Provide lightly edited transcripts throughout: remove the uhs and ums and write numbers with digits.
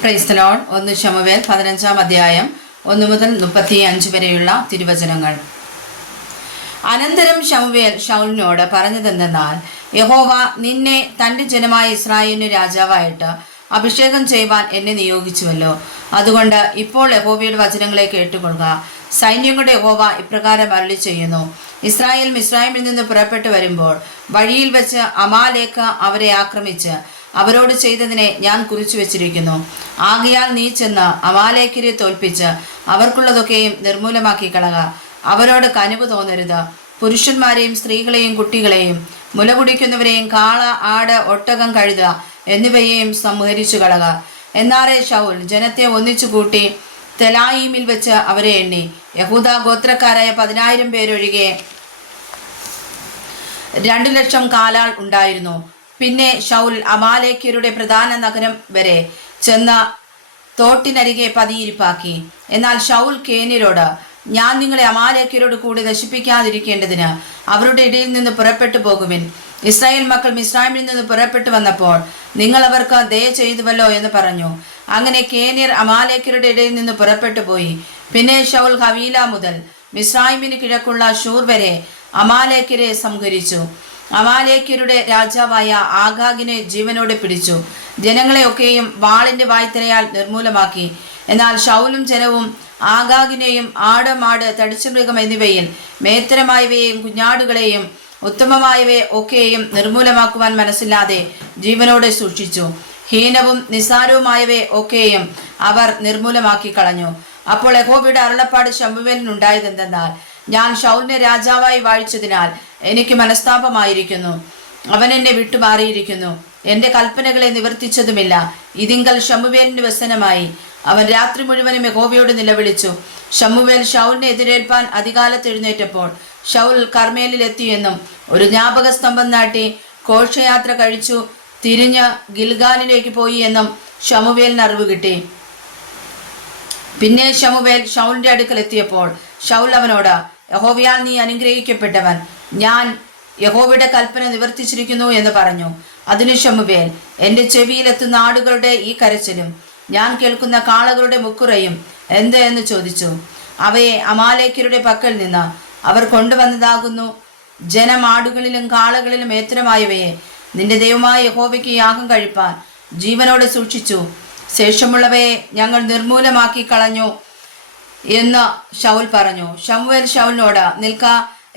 Praise the Lord. 1 ശമൂവേൽ 15-ാം അധ്യായം 1 മുതൽ 35 വരെയുള്ള തിരുവചനങ്ങൾ. അനന്തരം ശമൂവേൽ ശൗലിനോട് പറഞ്ഞതെന്തെന്നാൽ, യഹോവ നിന്നെ തൻ്റെ ജനമായ ഇസ്രായേലിന് രാജാവായിട്ട് അഭിഷേകം ചെയ്യുവാൻ എന്നെ നിയോഗിച്ചുവല്ലോ. അതുകൊണ്ട് ഇപ്പോൾ യഹോവയുടെ വചനങ്ങളെ കേട്ടുകൊള്ളുക. സൈന്യങ്ങളുടെ യഹോവ ഇപ്രകാരം അരുളി ചെയ്യുന്നു: ഇസ്രായേൽ മിസ്രയീമിൽ നിന്ന് പുറപ്പെട്ടു വരുമ്പോൾ വഴിയിൽ വെച്ച് അമാലേക്ക് അവരെ ആക്രമിച്ച് അവരോട് ചെയ്തതിനെ ഞാൻ കുറിച്ചു വച്ചിരിക്കുന്നു. ആകയാൽ നീ ചെന്ന് അമാലേക്കരെ തോൽപ്പിച്ച് അവർക്കുള്ളതൊക്കെയും നിർമൂലമാക്കി കളക. അവരോട് കനിവ് തോന്നരുത്. പുരുഷന്മാരെയും സ്ത്രീകളെയും കുട്ടികളെയും മുലകുടിക്കുന്നവരെയും കാള, ആട്, ഒട്ടകം, കഴുത എന്നിവയെയും സംഹരിച്ചു കളക. എന്നാറെ ശൗൽ ജനത്തെ ഒന്നിച്ചു കൂട്ടി തെലായീമിൽ വെച്ച് അവരെ എണ്ണി. യഹൂദ ഗോത്രക്കാരായ 10,000 പേരൊഴികെ 2,00,000 കാലാൾ ഉണ്ടായിരുന്നു. പിന്നെ ശൗൽ അമാലേക്യരുടെ പ്രധാന നഗരം വരെ ചെന്ന് തോട്ടിനരികെ പതിയിരിപ്പാക്കി. എന്നാൽ ശൗൽ കേന്യരോട്, ഞാൻ നിങ്ങളെ അമാലേക്യരോട് കൂടി നശിപ്പിക്കാതിരിക്കേണ്ടതിന് അവരുടെ ഇടയിൽ നിന്ന് പുറപ്പെട്ടു പോകുവിൻ. ഇസ്രായേൽ മക്കൾ മിസ്രയീമിൽ നിന്ന് പുറപ്പെട്ടു വന്നപ്പോൾ നിങ്ങൾ അവർക്ക് ദയ ചെയ്തുവല്ലോ എന്ന് പറഞ്ഞു. അങ്ങനെ കേന്യർ അമാലേക്യരുടെ ഇടയിൽ നിന്ന് പുറപ്പെട്ടു പോയി. പിന്നെ ശൗൽ ഹവീല മുതൽ മിസ്രയീമിന് കിഴക്കുള്ള ശൂർ വരെ അമാലേക്യരെ സംഹരിച്ചു. അമാലേക്യരുടെ രാജാവായ ആഗാഗിനെ ജീവനോടെ പിടിച്ചു. ജനങ്ങളെ ഒക്കെയും വാളിന്റെ വായ്ത്തലയാൽ നിർമൂലമാക്കി. എന്നാൽ ശൗലും ജനവും ആഗാഗിനെയും ആട്, മാട്, തടിച്ചുമൃഗം എന്നിവയിൽ മേത്തരമായവയെയും കുഞ്ഞാടുകളെയും ഉത്തമമായവയെ ഒക്കെയും നിർമൂലമാക്കുവാൻ മനസ്സില്ലാതെ ജീവനോടെ സൂക്ഷിച്ചു. ഹീനവും നിസ്സാരവുമായവയെ ഒക്കെയും അവർ നിർമൂലമാക്കി കളഞ്ഞു. അപ്പോൾ യഹോവയുടെ അരുളപ്പാട് ശമൂവേലിനുണ്ടായതെന്തെന്നാൽ, ഞാൻ ശൗലിനെ രാജാവായി വാഴിച്ചതിനാൽ എനിക്ക് മനസ്താപമായിരിക്കുന്നു. അവൻ എന്നെ വിട്ടുമാറിയിരിക്കുന്നു, എന്റെ കൽപ്പനകളെ നിവർത്തിച്ചതുമില്ല. ഇതിങ്കൽ ശമൂവേലിന് വ്യസനമായി. അവൻ രാത്രി മുഴുവനും യഹോവയോട് നിലവിളിച്ചു. ശമൂവേൽ ശൗലിനെ എതിരേൽപ്പാൻ അതികാലത്ത് എഴുന്നേറ്റപ്പോൾ ശൗൽ കർമ്മേലിൽ എത്തിയെന്നും ഒരു ജ്ഞാപക സ്തംഭം നാട്ടി ഘോഷയാത്ര കഴിച്ചു തിരിഞ്ഞ് ഗിൽഗാലിലേക്ക് പോയി എന്നും ശമൂവേലിന് അറിവ് കിട്ടി. പിന്നെ ശമൂവേൽ ശൗലിന്റെ അടുക്കൽ എത്തിയപ്പോൾ ശൗൽ അവനോട്, യഹോവയാൽ നീ അനുഗ്രഹിക്കപ്പെട്ടവൻ, ഞാൻ യഹോവയുടെ കൽപ്പന നിവർത്തിച്ചിരിക്കുന്നു എന്ന് പറഞ്ഞു. അതിനു ശമൂവേൽ, എന്റെ ചെവിയിലെത്തുന്ന ആടുകളുടെ ഈ കരച്ചിലും ഞാൻ കേൾക്കുന്ന കാളകളുടെ മുക്കുറയും എന്ത് എന്ന് ചോദിച്ചു. അവയെ അമാലേക്യരുടെ പക്കൽ നിന്ന് അവർ കൊണ്ടുവന്നതാകുന്നു. ജനം ആടുകളിലും കാളകളിലും ഏത്തരമായവയെ നിന്റെ ദൈവമായ യഹോവയ്ക്ക് യാഗം കഴിപ്പാൻ ജീവനോടെ സൂക്ഷിച്ചു. ശേഷമുള്ളവയെ ഞങ്ങൾ നിർമൂലമാക്കി കളഞ്ഞു എന്ന് ശൗൽ പറഞ്ഞു. ശമൂവേൽ ശൗലിനോട്, നിൽക്ക,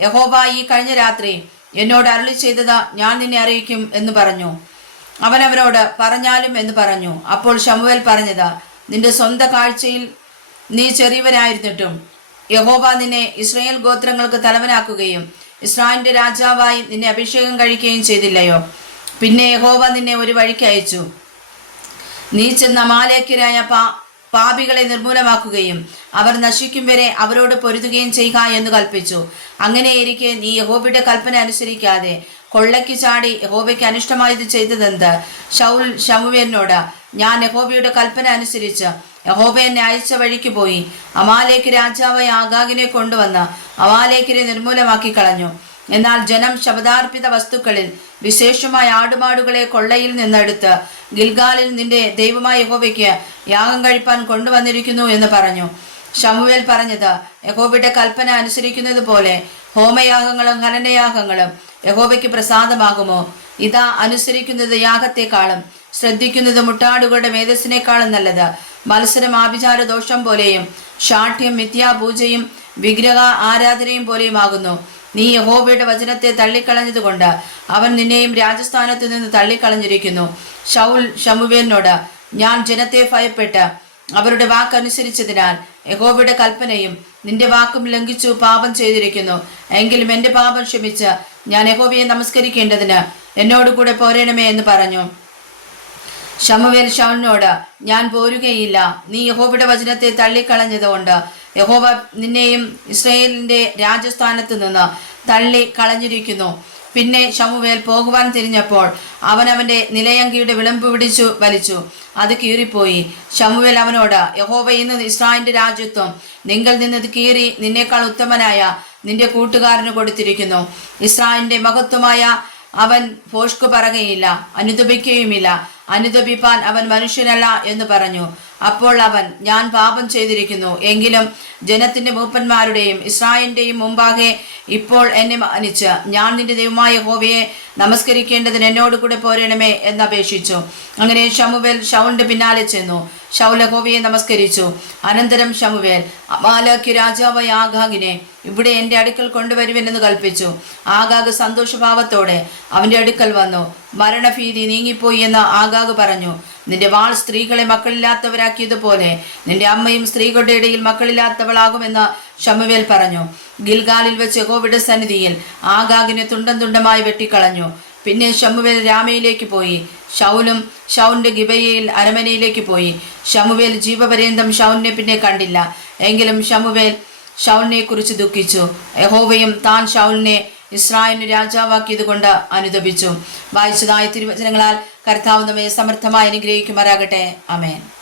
യഹോവ ഈ കഴിഞ്ഞ രാത്രി എന്നോട് അരുളി ചെയ്തത് ഞാൻ നിന്നെ അറിയിക്കും എന്ന് പറഞ്ഞു. അവൻ അവരോട്, പറഞ്ഞാലും എന്ന് പറഞ്ഞു. അപ്പോൾ ശമൂവേൽ പറഞ്ഞത്, നിന്റെ സ്വന്തം കാഴ്ചയിൽ നീ ചെറിയവനായിരുന്നിട്ടും യഹോവ നിന്നെ ഇസ്രായേൽ ഗോത്രങ്ങൾക്ക് തലവനാക്കുകയും ഇസ്രായേലിന്റെ രാജാവായി നിന്നെ അഭിഷേകം കഴിക്കുകയും ചെയ്തില്ലയോ? പിന്നെ യഹോവ നിന്നെ ഒരു വഴിക്ക് അയച്ചു. നീ ചെന്ന അമാലേക്യരായ പാപികളെ നിർമൂലമാക്കുകയും അവർ നശിക്കും വരെ അവരോട് പൊരുതുകയും ചെയ്യുക എന്ന് കൽപ്പിച്ചു. അങ്ങനെയിരിക്കെ നീ യഹോവയുടെ കൽപ്പന അനുസരിക്കാതെ കൊള്ളയ്ക്ക് ചാടി യഹോവയ്ക്ക് അനിഷ്ടമായത് ചെയ്തതെന്ത്? ശൗൽ ശമൂവേലിനോട്, ഞാൻ യഹോവയുടെ കൽപ്പന അനുസരിച്ച് യഹോവ എന്നെ അയച്ച വഴിക്ക് പോയി അമാലേക്ക് രാജാവായ ആഗാഗിനെ കൊണ്ടുവന്ന് അമാലേക്കരെ നിർമൂലമാക്കി കളഞ്ഞു. എന്നാൽ ജനം ശബദാർപ്പിത വസ്തുക്കളിൽ വിശേഷമായ ആടുമാടുകളെ കൊള്ളയിൽ നിന്നെടുത്ത് ഗിൽഗാലിൽ നിന്റെ ദൈവമായ യഹോവയ്ക്ക് യാഗം കഴിപ്പാൻ കൊണ്ടുവന്നിരിക്കുന്നു എന്ന് പറഞ്ഞു. ശമൂവേൽ പറഞ്ഞത്, യഹോവയുടെ കൽപ്പന അനുസരിക്കുന്നത് പോലെ ഹോമയാഗങ്ങളും ഹനനയാഗങ്ങളും യഹോവയ്ക്ക് പ്രസാദമാകുമോ? ഇതാ, അനുസരിക്കുന്നത് യാഗത്തെക്കാളും ശ്രദ്ധിക്കുന്നത് മുട്ടാടുകളുടെ മേധസ്സിനേക്കാളും നല്ലത്. മത്സരം ആഭിചാര ദോഷം പോലെയും ശാഠ്യം മിഥ്യാപൂജയും വിഗ്രഹ ആരാധനയും പോലെയുമാകുന്നു. നീ യഹോവയുടെ വചനത്തെ തള്ളിക്കളഞ്ഞതുകൊണ്ട് അവൻ നിന്നെയും രാജസ്ഥാനത്ത് നിന്ന് തള്ളിക്കളഞ്ഞിരിക്കുന്നു. ശൗൽ ശമൂവേലിനോട്, ഞാൻ ജനത്തെ ഭയപ്പെട്ട് അവരുടെ വാക്കനുസരിച്ചതിനാൽ യഹോവയുടെ കൽപ്പനയും നിന്റെ വാക്കും ലംഘിച്ചു പാപം ചെയ്തിരിക്കുന്നു. എങ്കിലും എന്റെ പാപം ക്ഷമിച്ച് ഞാൻ യഹോവയെ നമസ്കരിക്കേണ്ടതിന് എന്നോടുകൂടെ പോരേണമേ എന്ന് പറഞ്ഞു. ശമൂവേൽ ശൗലിനോട്, ഞാൻ പോരുകയില്ല. നീ യഹോവയുടെ വചനത്തെ തള്ളിക്കളഞ്ഞതുകൊണ്ട് യഹോവ നിന്നെയും ഇസ്രായേലിന്റെ രാജസ്ഥാനത്ത് നിന്ന് തള്ളി കളഞ്ഞിരിക്കുന്നു. പിന്നെ ശമൂവേൽ പോകുവാൻ തിരിഞ്ഞപ്പോൾ അവൻ അവന്റെ നിലയങ്കിയുടെ വിളമ്പ് പിടിച്ചു വലിച്ചു. അത് കീറിപ്പോയി. ശമൂവേൽ അവനോട്, യഹോവ ഇന്ന് ഇസ്രായേലിന്റെ രാജ്യത്വം നിങ്ങൾ നിന്ന് കീറി നിന്നേക്കാൾ ഉത്തമനായ നിന്റെ കൂട്ടുകാരന് കൊടുത്തിരിക്കുന്നു. ഇസ്രായേലിന്റെ മഹത്വമായ അവൻ ഭോഷ്കു പറയുകയില്ല, അനുതപിക്കുകയുമില്ല. അനുതപിപ്പാൻ അവൻ മനുഷ്യനല്ല എന്ന് പറഞ്ഞു. അപ്പോൾ അവൻ, ഞാൻ പാപം ചെയ്തിരിക്കുന്നു, എങ്കിലും ജനത്തിന്റെ മൂപ്പന്മാരുടെയും ഇസ്രായേലിന്റെയും മുമ്പാകെ ഇപ്പോൾ എന്നെ മാനിച്ച് ഞാൻ നിന്റെ ദൈവമായ യഹോവയെ നമസ്കരിക്കേണ്ടതിന് എന്നോട് കൂടെ പോരണമേ എന്നപേക്ഷിച്ചു. അങ്ങനെ ശമൂവേൽ ശൗലിന്റെ പിന്നാലെ ചെന്നു. ശൗൽ യഹോവയെ നമസ്കരിച്ചു. അനന്തരം ശമൂവേൽ അമാലേക്ക് രാജാവായ ആഗാഗിനെ ഇവിടെ എൻ്റെ അടുക്കൽ കൊണ്ടുവരുവെന്ന് കൽപ്പിച്ചു. ആഗാഗ് സന്തോഷഭാവത്തോടെ അവന്റെ അടുക്കൽ വന്നു. മരണഭീതി നീങ്ങിപ്പോയി എന്ന് ആഗാഗ് പറഞ്ഞു. നിന്റെ വാൾ സ്ത്രീകളെ മക്കളില്ലാത്തവരാക്കിയതുപോലെ നിന്റെ അമ്മയും സ്ത്രീകളുടെ ഇടയിൽ മക്കളില്ലാത്തവളാകുമെന്ന് ശമൂവേൽ പറഞ്ഞു. ഗിൽഗാലിൽ വെച്ച് യഹോവയുടെ സന്നിധിയിൽ ആഗാഗിനെ തുണ്ടം തുണ്ടമായി വെട്ടിക്കളഞ്ഞു. പിന്നെ ശമൂവേൽ രാമയിലേക്ക് പോയി. ശൗലും ശൗലിന്റെ ഗിബയയിൽ അരമനയിലേക്ക് പോയി. ശമൂവേൽ ജീവപര്യന്തം ശൗലിനെ പിന്നെ കണ്ടില്ല. എങ്കിലും ശമൂവേൽ ശൗലിനെ കുറിച്ച് ദുഃഖിച്ചു. യഹോവയും താൻ ശൗലിനെ ഇസ്രായേലിന് രാജാവാക്കിയത് കൊണ്ട് അനുതപിച്ചു. വായിച്ചതായ തിരുവചനങ്ങളാൽ കർത്താവ് നമ്മെ സമർത്ഥമായി അനുഗ്രഹിക്കുമാറാകട്ടെ. ആമേൻ.